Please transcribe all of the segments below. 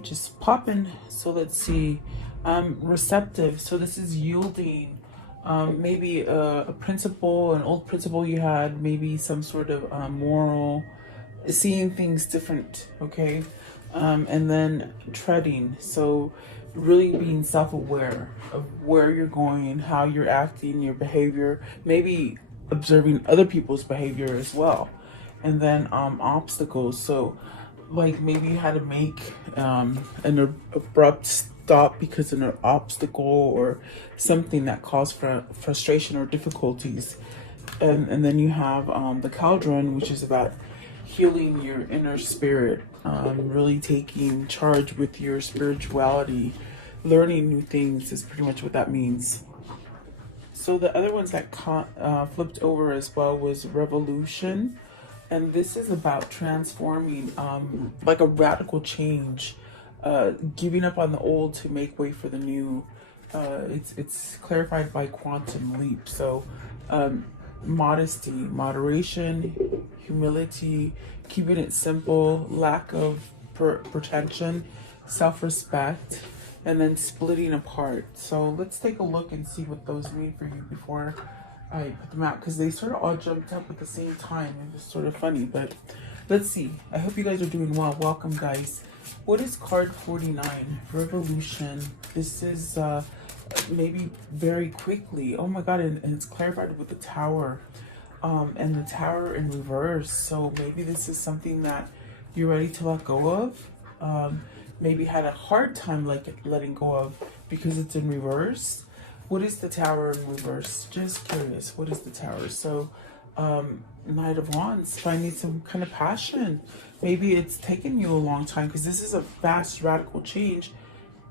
which is popping. So let's see. Receptive. So this is yielding. Maybe a principle, an old principle you had, maybe some sort of moral, seeing things different, okay? And then treading. So really being self-aware of where you're going, how you're acting, your behavior, maybe observing other people's behavior as well. And then obstacles. So like maybe you had to make an abrupt stop because of an obstacle or something that caused frustration or difficulties. And then you have the cauldron, which is about healing your inner spirit, really taking charge with your spirituality, learning new things is pretty much what that means. So the other ones that flipped over as well was revolution. And this is about transforming, like a radical change, giving up on the old to make way for the new. It's clarified by quantum leap. So modesty, moderation, humility, keeping it simple, lack of pretension, self-respect, and then splitting apart. So let's take a look and see what those mean for you before I put them out, because they sort of all jumped up at the same time. It was sort of funny, but let's see. I hope you guys are doing well. Welcome, guys. What is card 49? Revolution. This is maybe very quickly. Oh my god, and it's clarified with the tower. And the tower in reverse. So maybe this is something that you're ready to let go of. Maybe had a hard time letting go of because it's in reverse. What is the tower in reverse? Just curious. What is the tower? So, Knight of Wands, finding some kind of passion. Maybe it's taken you a long time because this is a fast, radical change,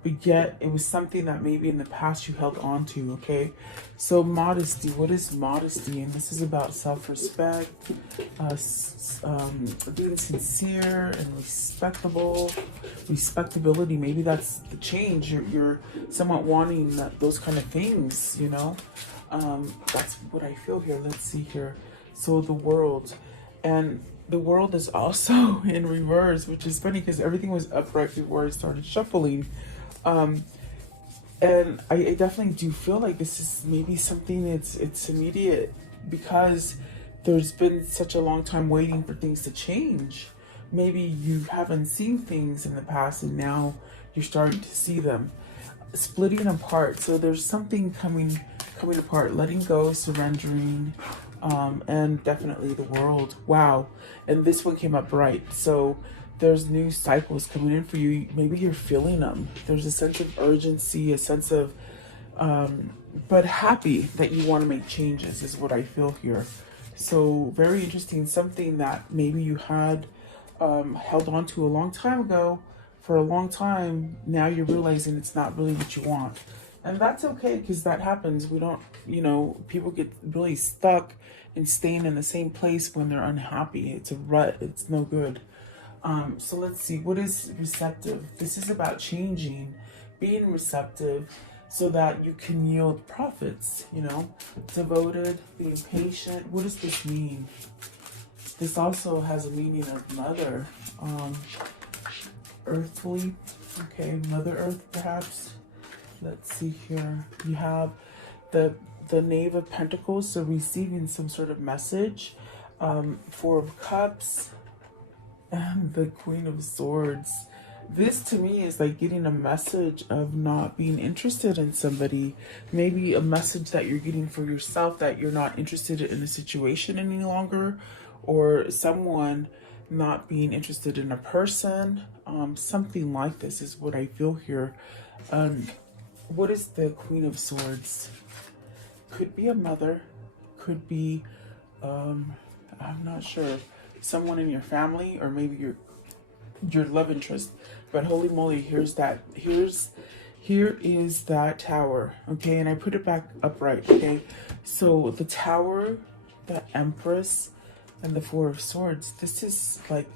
but yet it was something that maybe in the past you held on to, okay? So modesty, what is modesty? And this is about self-respect, being sincere and respectability. Maybe that's the change. You're somewhat wanting those kind of things, you know? That's what I feel here. Let's see here. So the world, and the world is also in reverse, which is funny because everything was upright before I started shuffling. And I definitely do feel like this is maybe something it's immediate because there's been such a long time waiting for things to change. Maybe you haven't seen things in the past and now you're starting to see them. Splitting apart. So there's something coming apart, letting go, surrendering, and definitely the world. Wow. And this one came up right. So there's new cycles coming in for you. Maybe you're feeling them. There's a sense of urgency, a sense of, but happy that you want to make changes is what I feel here. So very interesting. Something that maybe you had held on to a long time ago for a long time. Now you're realizing it's not really what you want. And that's okay because that happens. We don't, people get really stuck in staying in the same place when they're unhappy. It's a rut. It's no good. So let's see, what is receptive? This is about changing, being receptive so that you can yield profits, devoted, being patient. What does this mean? This also has a meaning of mother, earthly, okay, Mother Earth perhaps. Let's see here. You have the Knave of Pentacles, so receiving some sort of message, Four of Cups, and the Queen of Swords. This to me is like getting a message of not being interested in somebody. Maybe a message that you're getting for yourself that you're not interested in a situation any longer, or someone not being interested in a person. Something like this is what I feel here. What is the Queen of Swords? Could be a mother, could be, I'm not sure, someone in your family, or maybe your love interest. But holy moly, here is that tower, okay? And I put it back upright, okay? So the tower, the Empress, and the Four of Swords, this is like,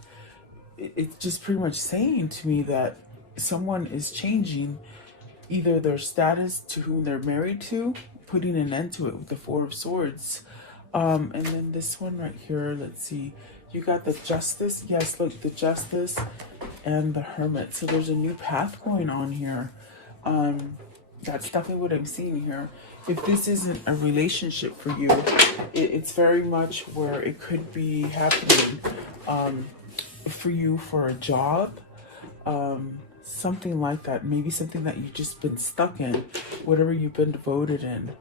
it's just pretty much saying to me that someone is changing either their status to whom they're married to, putting an end to it with the Four of Swords. And then this one right here, let's see. You got the Justice. Yes, look, the Justice. and the Hermit. So there's a new path going on here. That's definitely what I'm seeing here. If this isn't a relationship for you, it's very much where it could be happening for you for a job, something like that. Maybe something that you've just been stuck in, whatever you've been devoted in.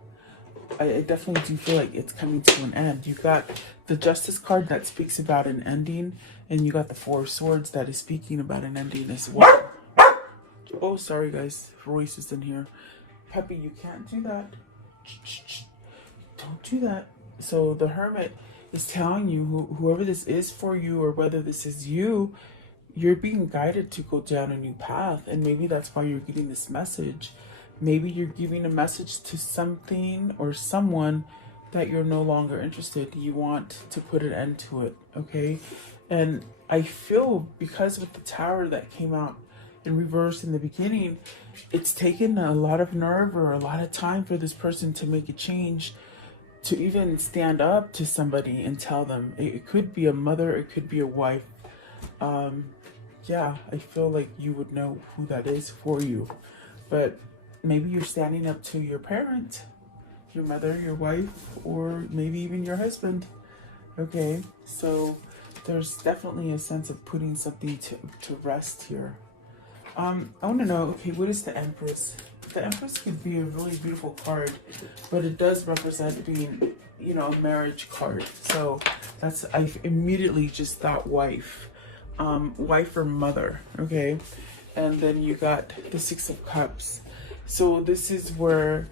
I definitely do feel like it's coming to an end. You got the Justice card that speaks about an ending, and you got the Four of Swords that is speaking about an ending as well. Oh, sorry guys, Royce is in here. Peppy, you can't do that. Don't do that. So the Hermit is telling you, whoever this is for you, or whether this is you, you're being guided to go down a new path. And maybe that's why you're getting this message. Maybe you're giving a message to something or someone that you're no longer interested. You want to put an end to it, okay? And I feel, because with the Tower that came out in reverse in the beginning, it's taken a lot of nerve or a lot of time for this person to make a change, to even stand up to somebody and tell them. It could be a mother, it could be a wife. Yeah, I feel like you would know who that is for you. But maybe you're standing up to your parent, your mother, your wife, or maybe even your husband. Okay, so there's definitely a sense of putting something to rest here. I want to know, okay, what is the Empress? The Empress could be a really beautiful card, but it does represent being, you know, a marriage card. So that's, I immediately just thought wife. Wife or mother, okay? And then you got the Six of Cups. So this is where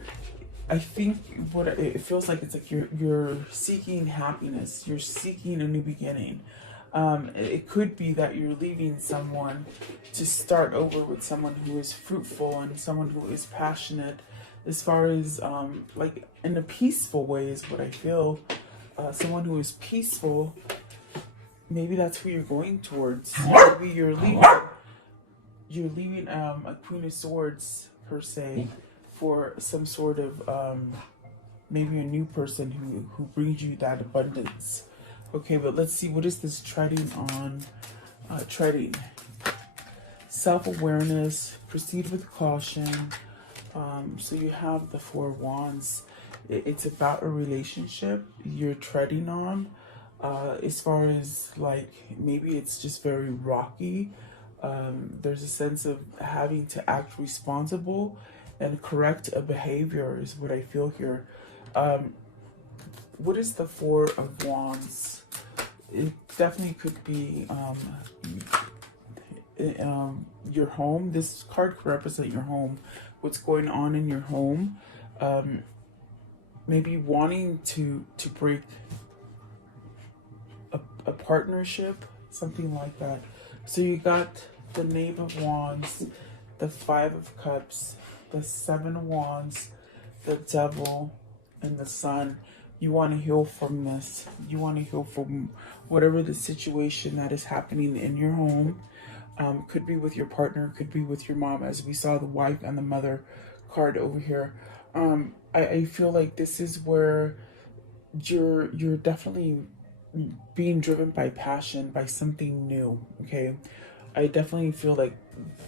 I think what it feels like, it's like you're seeking happiness. You're seeking a new beginning. It could be that you're leaving someone to start over with someone who is fruitful and someone who is passionate, as far as like in a peaceful way is what I feel. Someone who is peaceful. Maybe that's who you're going towards. Maybe you're leaving a Queen of Swords per se for some sort of maybe a new person who brings you that abundance. Okay, but let's see, what is this treading on? Treading. Self-awareness, proceed with caution. So you have the Four of Wands. It's about a relationship you're treading on. As far as like, maybe it's just very rocky. There's a sense of having to act responsible and correct a behavior is what I feel here. What is the Four of Wands? It definitely could be your home. This card could represent your home, what's going on in your home. Maybe wanting to break a partnership, something like that. So you got the Knave of Wands, the Five of Cups, the Seven of Wands, the Devil, and the Sun. You want to heal from this. You want to heal from whatever the situation that is happening in your home. Could be with your partner, could be with your mom, as we saw the wife and the mother card over here. I feel like this is where you're definitely being driven by passion, by something new, okay? I definitely feel like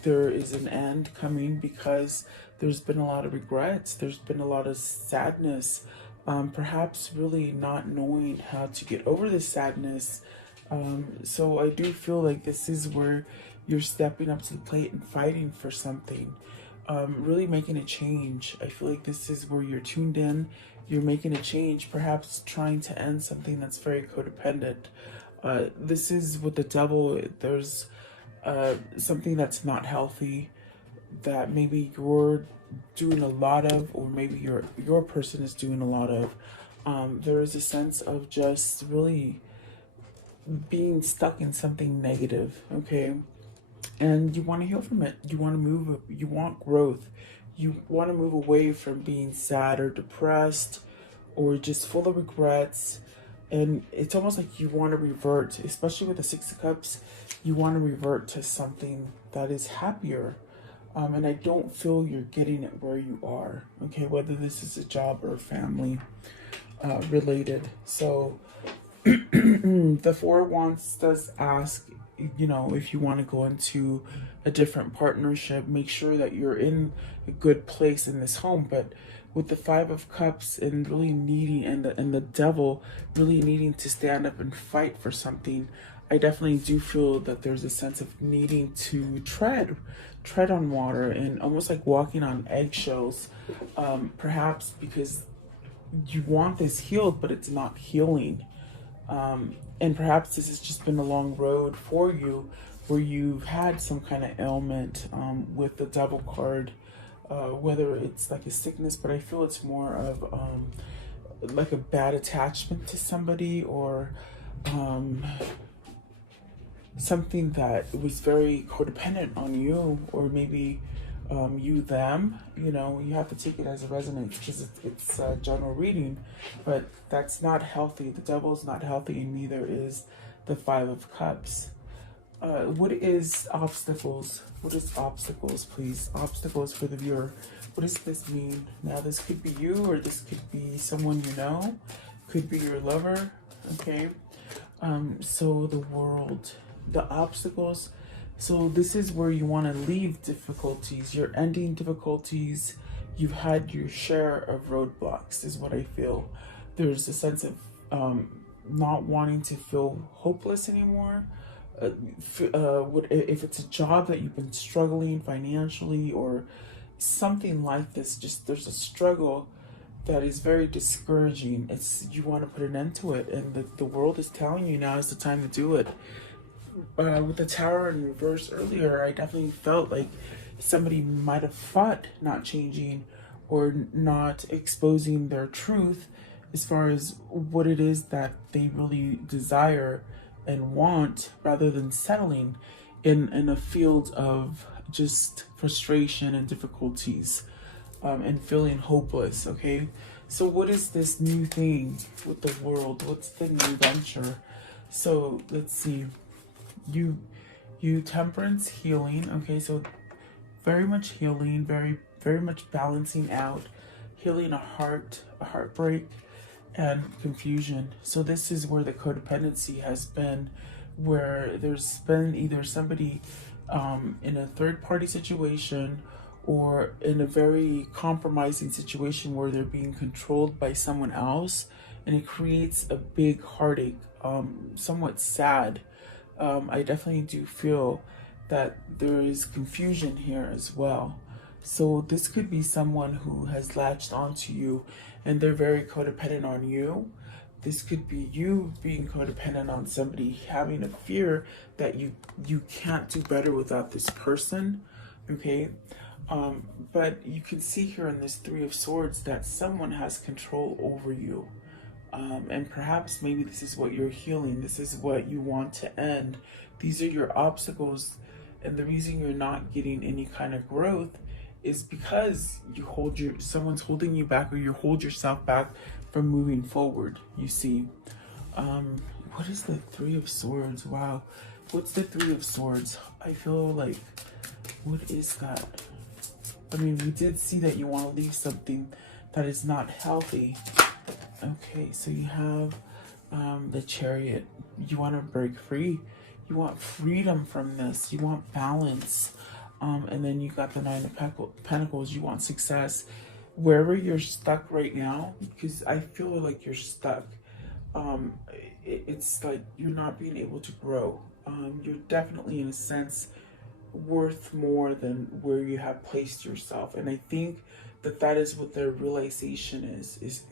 there is an end coming, because there's been a lot of regrets, there's been a lot of sadness, perhaps really not knowing how to get over this sadness. So I do feel like this is where you're stepping up to the plate and fighting for something, really making a change. I feel like this is where you're tuned in, you're making a change, perhaps trying to end something that's very codependent. This is with the Devil. There's something that's not healthy, that maybe you're doing a lot of, or maybe your person is doing a lot of. There is a sense of just really being stuck in something negative, okay? And you want to heal from it. You want to move, you want growth. You want to move away from being sad or depressed or just full of regrets. And it's almost like you want to revert, especially with the Six of Cups, you want to revert to something that is happier. And I don't feel you're getting it where you are, okay? Whether this is a job or a family related. So the Four of Wands does ask, you know, if you want to go into a different partnership, make sure that you're in a good place in this home. But with the Five of Cups and really needing, and the Devil really needing to stand up and fight for something, I definitely do feel that there's a sense of needing to tread on water and almost like walking on eggshells, perhaps because you want this healed, but it's not healing. And perhaps this has just been a long road for you where you've had some kind of ailment, with the Devil card, whether it's like a sickness, but I feel it's more of like a bad attachment to somebody, or something that was very codependent on you, or maybe you them. You know, you have to take it as a resonance because it's a general reading, but that's not healthy. The Devil is not healthy, and neither is the Five of Cups. What is obstacles? What is obstacles, please? Obstacles for the viewer. What does this mean? Now, this could be you, or this could be someone you know. Could be your lover. Okay. So the world, the obstacles. So this is where you want to leave difficulties. You're ending difficulties. You've had your share of roadblocks, is what I feel. There's a sense of not wanting to feel hopeless anymore. If it's a job that you've been struggling financially or something like this, just there's a struggle that is very discouraging. You want to put an end to it, and the world is telling you now is the time to do it. With the Tower in reverse earlier, I definitely felt like somebody might have fought not changing or not exposing their truth as far as what it is that they really desire and want, rather than settling in a field of just frustration and difficulties, and feeling hopeless. Okay, so what is this new thing with the world? What's the new venture? So let's see. You Temperance, healing. Okay, so very much healing, very much balancing out, healing a heartbreak, and confusion. So this is where the codependency has been, where there's been either somebody in a third party situation, or in a very compromising situation where they're being controlled by someone else, and it creates a big heartache, somewhat sad. I definitely do feel that there is confusion here as well. So this could be someone who has latched onto you and they're very codependent on you. This could be you being codependent on somebody, having a fear that you can't do better without this person. Okay. But you can see here in this Three of Swords that someone has control over you. And perhaps maybe this is what you're healing. This is what you want to end. These are your obstacles. And the reason you're not getting any kind of growth is because someone's holding you back, or you hold yourself back from moving forward, you see. What is the Three of Swords? Wow. What's the Three of Swords? I feel like, what is that? I mean, we did see that you want to leave something that is not healthy. Okay, so you have the Chariot. You want to break free. You want freedom from this. You want balance. And then you got the Nine of Pentacles. You want success. Wherever you're stuck right now, because I feel like you're stuck. It's like you're not being able to grow. You're definitely, in a sense, worth more than where you have placed yourself. And I think that is what the realization is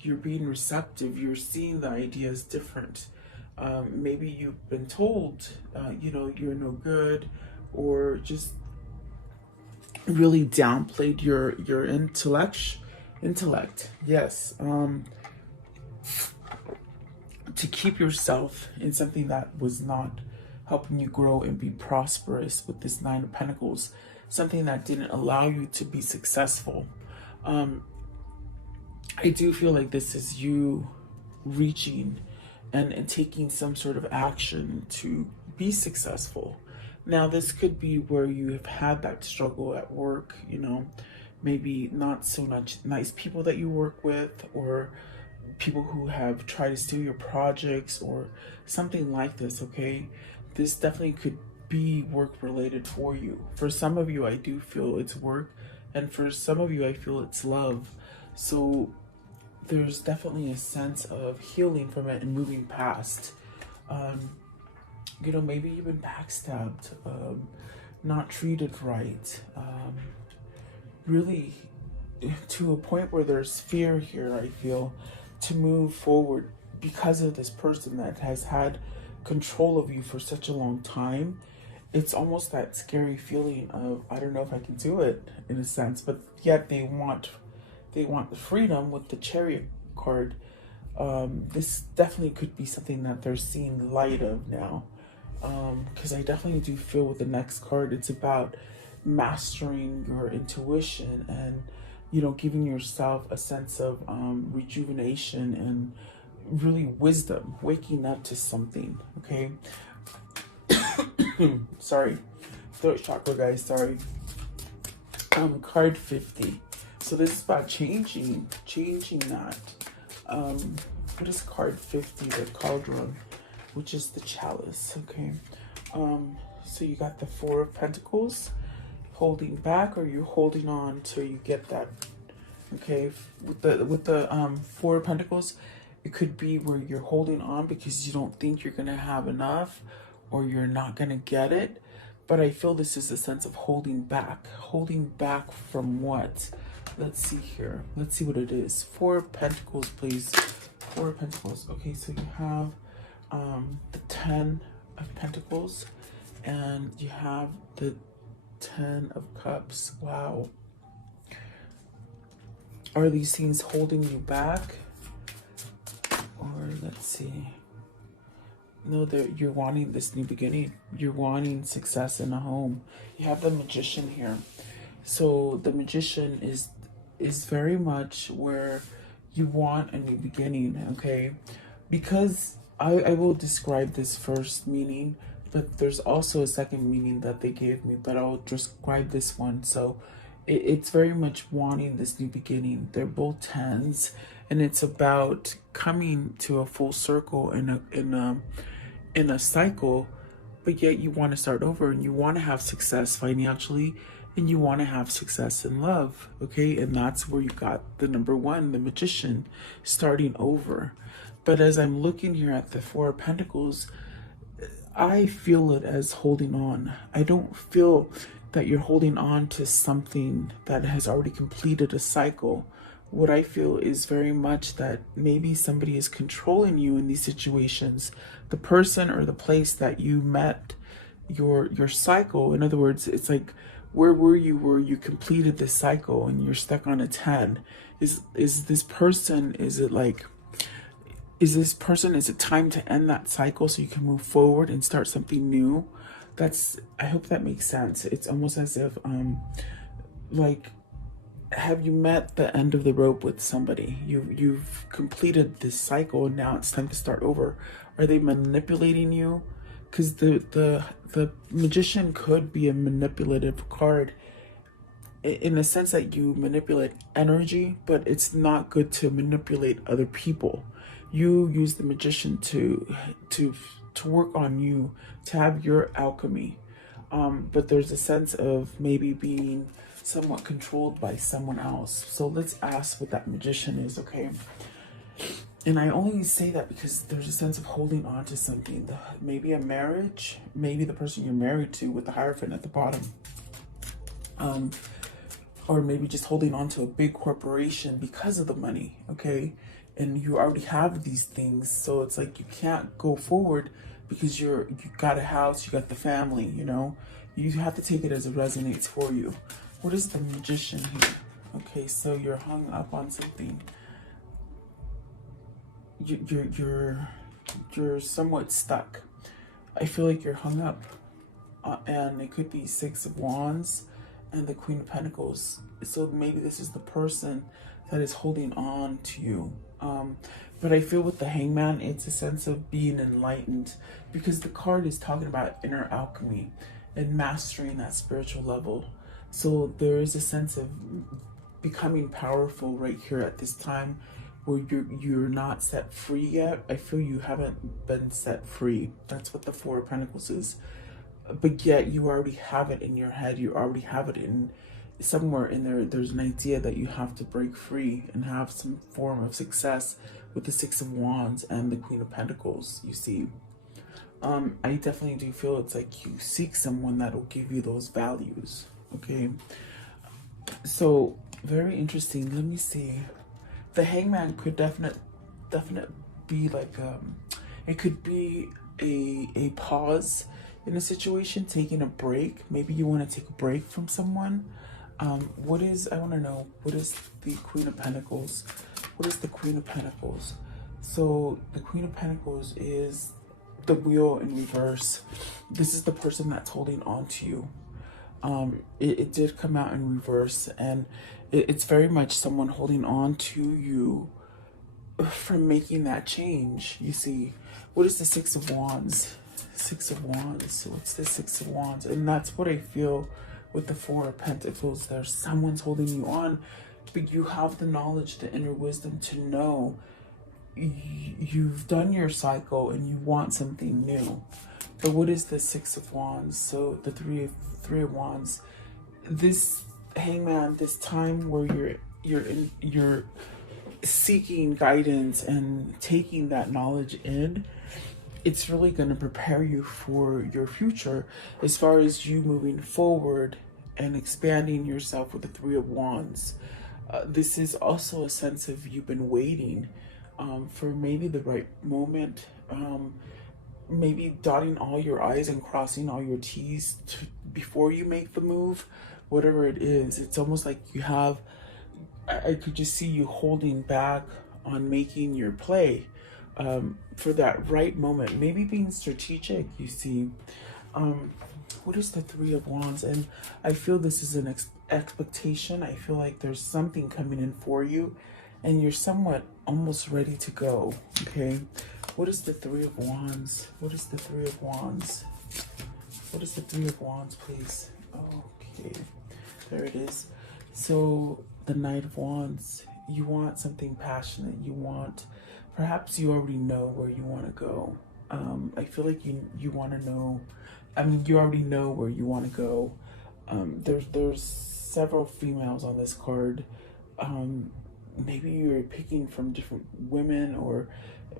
you're being receptive. You're seeing the ideas different. Maybe you've been told, you're no good, or just really downplayed your intellect. Yes. To keep yourself in something that was not helping you grow and be prosperous with this Nine of Pentacles, something that didn't allow you to be successful. I do feel like this is you reaching and taking some sort of action to be successful. Now, this could be where you have had that struggle at work, maybe not so much nice people that you work with, or people who have tried to steal your projects or something like this, okay? This definitely could be work related for you. For some of you, I do feel it's work, and for some of you, I feel it's love. So there's definitely a sense of healing from it and moving past. You know, maybe you've been backstabbed, not treated right, really to a point where there's fear here, I feel, to move forward because of this person that has had control of you for such a long time. It's almost that scary feeling of, I don't know if I can do it, in a sense, but yet they want the freedom with the Chariot card. This definitely could be something that they're seeing light of now. Because I definitely do feel with the next card, it's about mastering your intuition and, you know, giving yourself a sense of rejuvenation and really wisdom, waking up to something, okay? Sorry, throat chakra, guys, sorry. Card 50. So this is about changing that. What is card 50? The cauldron, which is the chalice, okay? So you got the Four of Pentacles, holding back, or you're holding on till you get that, okay? With the Four of Pentacles, it could be where you're holding on because you don't think you're gonna have enough, or you're not gonna get it. But I feel this is a sense of holding back. Holding back from what? Let's see here. Let's see what it is. Four of Pentacles, please. Four of Pentacles. Okay, so you have the Ten of Pentacles, and you have the Ten of Cups. Wow. Are these things holding you back? Or let's see. No, you're wanting this new beginning. You're wanting success in a home. You have the Magician here. So the Magician is very much where you want a new beginning, okay? Because I will describe this first meaning, but there's also a second meaning that they gave me, but I'll describe this one. So it's very much wanting this new beginning. They're both tens, and it's about coming to a full circle in a cycle, but yet you want to start over and you want to have success financially and you want to have success in love, okay? And that's where you got the number one, the Magician, starting over. But as I'm looking here at the Four of Pentacles, I feel it as holding on. I don't feel that you're holding on to something that has already completed a cycle. What I feel is very much that maybe somebody is controlling you in these situations. The person or the place that you met your cycle. In other words, it's like, where were you where you completed this cycle and you're stuck on a 10? Is this person, is it time to end that cycle so you can move forward and start something new? I hope that makes sense. It's almost as if, like, have you met the end of the rope with somebody? You've completed this cycle and now it's time to start over. Are they manipulating you? Because the Magician could be a manipulative card in the sense that you manipulate energy, but it's not good to manipulate other people. You use the Magician to work on you, to have your alchemy. But there's a sense of maybe being somewhat controlled by someone else. So let's ask what that Magician is, okay? And I only say that because there's a sense of holding on to something. Maybe a marriage, maybe the person you're married to with the Hierophant at the bottom. Or maybe just holding on to a big corporation because of the money, okay? And you already have these things, so it's like you can't go forward because you got a house, you got the family, you know? You have to take it as it resonates for you. What is the Magician here? Okay, so you're hung up on something. You're somewhat stuck. I feel like you're hung up, and it could be Six of Wands and the Queen of Pentacles. So maybe this is the person that is holding on to you. But I feel with the Hangman, it's a sense of being enlightened, because the card is talking about inner alchemy and mastering that spiritual level. So there is a sense of becoming powerful right here at this time, where you're not set free yet. I feel you haven't been set free. That's what the Four of Pentacles is. But yet you already have it in your head. You already have it in somewhere in there. There's an idea that you have to break free and have some form of success with the Six of Wands and the Queen of Pentacles, you see. I definitely do feel it's like you seek someone that will give you those values, okay? So, very interesting. Let me see. The Hangman could definitely be like, it could be a pause in a situation, taking a break. Maybe you want to take a break from someone. I want to know, what is the Queen of Pentacles? What is the Queen of Pentacles? So the Queen of Pentacles is the wheel in reverse. This is the person that's holding on to you. It did come out in reverse, and it's very much someone holding on to you from making that change. You see, what is the Six of Wands? Six of Wands. So what's the Six of Wands? And that's what I feel with the Four of Pentacles. There's someone's holding you on, but you have the knowledge, the inner wisdom to know you've done your cycle and you want something new. But what is the Six of Wands? So the three of Wands. This Hangman, this time where you're seeking guidance and taking that knowledge in, it's really going to prepare you for your future as far as you moving forward and expanding yourself with the Three of Wands. This is also a sense of you've been waiting for maybe the right moment, maybe dotting all your I's and crossing all your T's before you make the move, whatever it is. It's almost like you have, I could just see you holding back on making your play for that right moment, maybe being strategic, you see. What is the Three of Wands? And I feel this is an expectation. I feel like there's something coming in for you and you're somewhat almost ready to go, okay? What is the Three of Wands? What is the Three of Wands? What is the Three of Wands, please? Okay, there it is. So the Knight of Wands, you want something passionate. You want, perhaps you already know where you want to go. I feel like you want to know, I mean, you already know where you want to go. There's several females on this card. Maybe you're picking from different women, or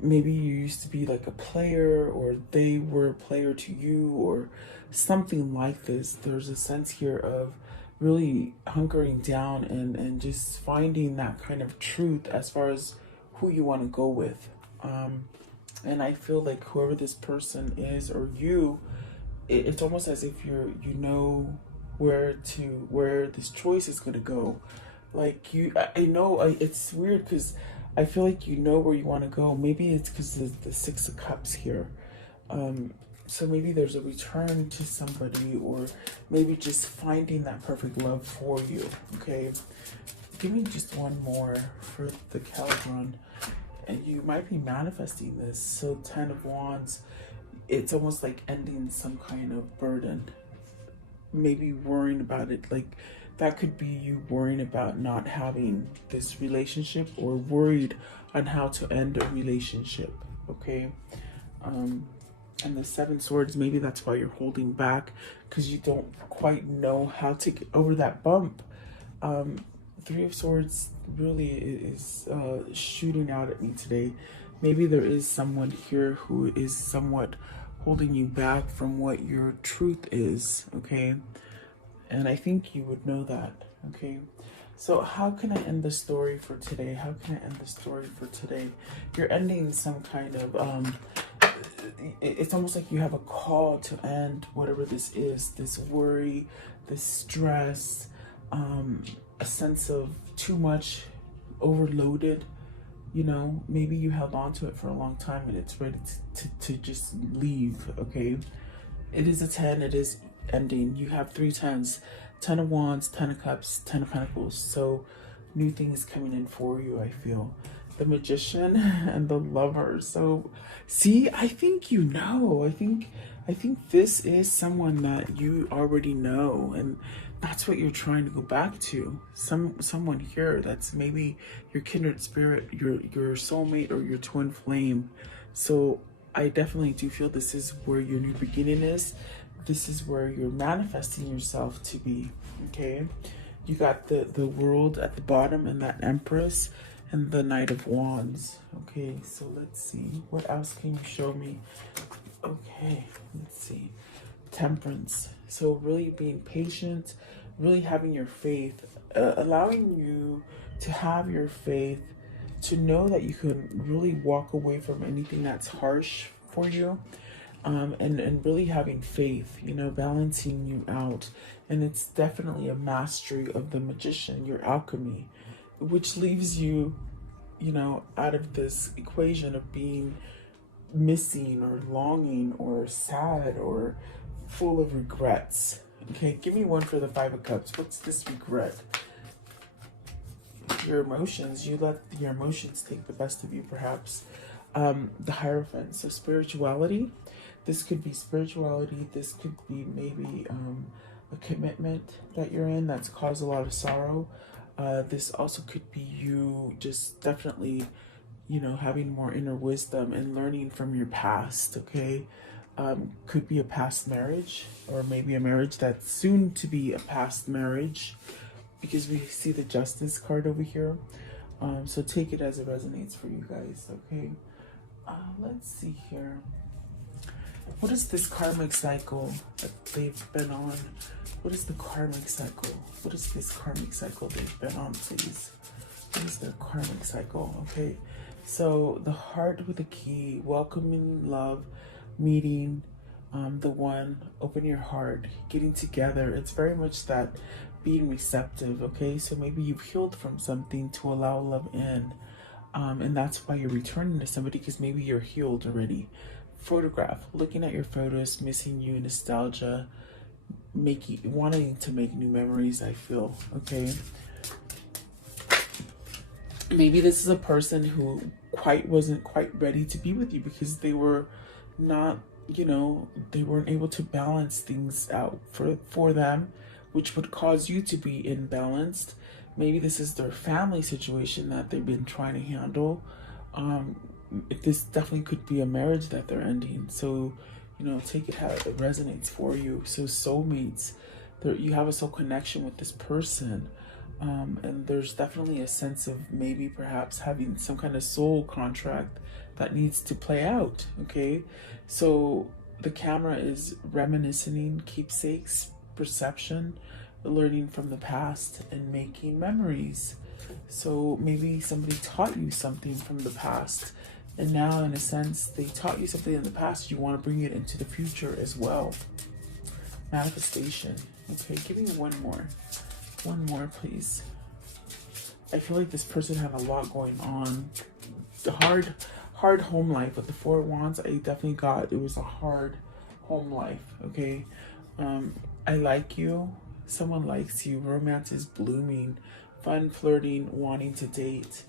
maybe you used to be like a player, or they were a player to you, or something like this. There's a sense here of really hunkering down and just finding that kind of truth as far as who you want to go with. And I feel like whoever this person is, or you, it's almost as if you know where this choice is going to go. Like I know it's weird because I feel like you know where you want to go. Maybe it's because of the Six of Cups here. So maybe there's a return to somebody, or maybe just finding that perfect love for you, okay? Give me just one more for the Calibron. And you might be manifesting this. So Ten of Wands, it's almost like ending some kind of burden. Maybe worrying about it, like that could be you worrying about not having this relationship, or worried on how to end a relationship, okay? And the Seven Swords, maybe that's why you're holding back, because you don't quite know how to get over that bump. Three of Swords really is shooting out at me today. Maybe there is someone here who is somewhat holding you back from what your truth is, okay? And I think you would know that, okay? So how can I end the story for today? How can I end the story for today? You're ending some kind of, it's almost like you have a call to end whatever this is, this worry, this stress, a sense of too much, overloaded, you know. Maybe you held on to it for a long time and it's ready to just leave, okay? It is a 10, it is ending. You have 3 tens, 10 of Wands, 10 of Cups, 10 of Pentacles. So new things coming in for you, I feel. the Magician and the Lover. So see, I think you know. I think this is someone that you already know, and that's what you're trying to go back to. Someone here that's maybe your kindred spirit, your soulmate, or your twin flame. So I definitely do feel this is where your new beginning is. This is where you're manifesting yourself to be. Okay, you got the World at the bottom and that Empress and the Knight of Wands. Okay, so let's see, what else can you show me? Okay, let's see. Temperance. So really being patient, really having your faith, allowing you to have your faith, to know that you can really walk away from anything that's harsh for you, and really having faith, you know, balancing you out. And it's definitely a mastery of the Magician, your alchemy, which leaves you, you know, out of this equation of being missing or longing or sad or full of regrets. Okay, give me one for the Five of Cups. What's this regret? Your emotions. You let your emotions take the best of you, perhaps. The Hierophant. So spirituality. This could be spirituality. This could be maybe a commitment that you're in that's caused a lot of sorrow. This also could be you just definitely, you know, having more inner wisdom and learning from your past. Okay, could be a past marriage, or maybe a marriage that's soon to be a past marriage, because we see the Justice card over here. So take it as it resonates for you guys. Okay, let's see here. What is this karmic cycle that they've been on? What is the karmic cycle? What is this karmic cycle they've been on, please? What is their karmic cycle? Okay, so the Heart with a key, welcoming love, meeting the one, open your heart, getting together. It's very much that being receptive. Okay, so maybe you've healed from something to allow love in, and that's why you're returning to somebody, because maybe you're healed already. Photograph, looking at your photos, missing you, nostalgia, wanting to make new memories, I feel. Okay, maybe this is a person who wasn't quite ready to be with you, because they were not, you know, they weren't able to balance things out for them, which would cause you to be imbalanced. Maybe this is their family situation that they've been trying to handle. This definitely could be a marriage that they're ending. So, you know, take it how it resonates for you. So soulmates, you have a soul connection with this person. And there's definitely a sense of maybe perhaps having some kind of soul contract that needs to play out. Okay, so the camera is reminiscing, keepsakes, perception, learning from the past, and making memories. So maybe somebody taught you something from the past, and now in a sense they taught you something in the past, you want to bring it into the future as well. Manifestation. Okay, give me one more please. I feel like this person had a lot going on. The hard home life with the Four of Wands. I definitely got it was a hard home life. Okay, I like you, someone likes you, romance is blooming, fun, flirting, wanting to date.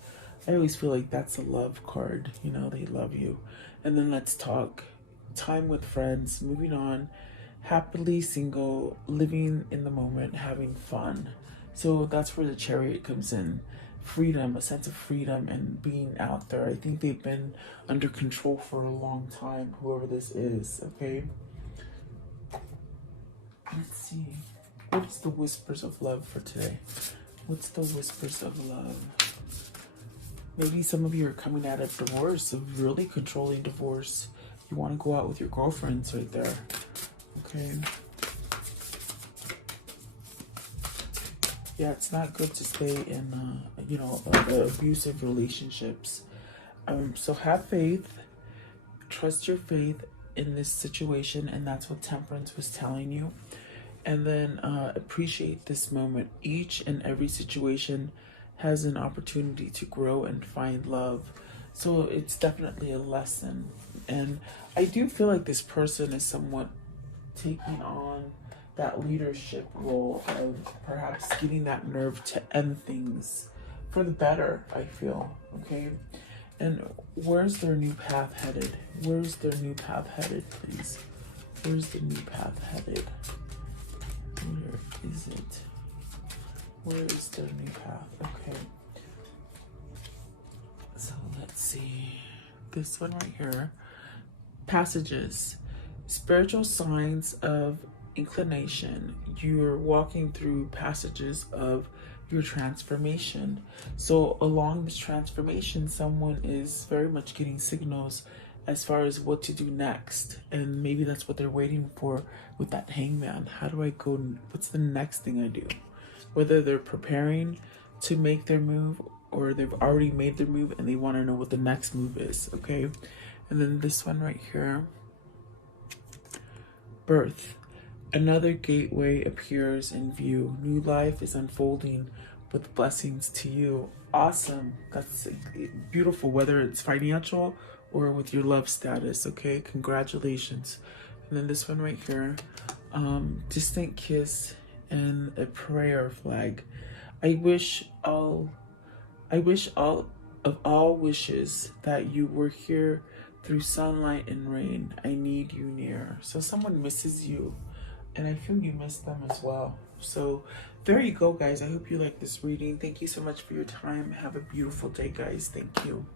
I always feel like that's a love card, you know, they love you. And then let's talk, time with friends, moving on, happily single, living in the moment, having fun. So that's where the Chariot comes in. Freedom, a sense of freedom and being out there. I think they've been under control for a long time, whoever this is. Okay, let's see. What's the whispers of love for today? What's the whispers of love? Maybe some of you are coming out of divorce, a really controlling divorce. You want to go out with your girlfriends right there. Okay. Yeah, it's not good to stay in, you know, abusive relationships. So have faith, trust your faith in this situation, and that's what Temperance was telling you. And then appreciate this moment. Each and every situation has an opportunity to grow and find love. So it's definitely a lesson. And I do feel like this person is somewhat taking on that leadership role of perhaps getting that nerve to end things for the better, I feel, okay? And where's their new path headed? Where's their new path headed, please? Where's the new path headed? Where is it? Where is their new path? Okay. So let's see. This one right here. Passages. Spiritual signs of inclination. You're walking through passages of your transformation. So along this transformation, someone is very much getting signals as far as what to do next. And maybe that's what they're waiting for with that hangman. How do I go? What's the next thing I do? Whether they're preparing to make their move or they've already made their move and they want to know what the next move is, okay? And then this one right here. Birth. Another gateway appears in view. New life is unfolding with blessings to you. Awesome. That's beautiful, whether it's financial or with your love status, okay? Congratulations. And then this one right here, distant kiss and a prayer flag. I wish all of all wishes that you were here through sunlight and rain. I need you near. So someone misses you, and I feel you miss them as well. So there you go, guys. I hope you like this reading. Thank you so much for your time. Have a beautiful day, guys. Thank you.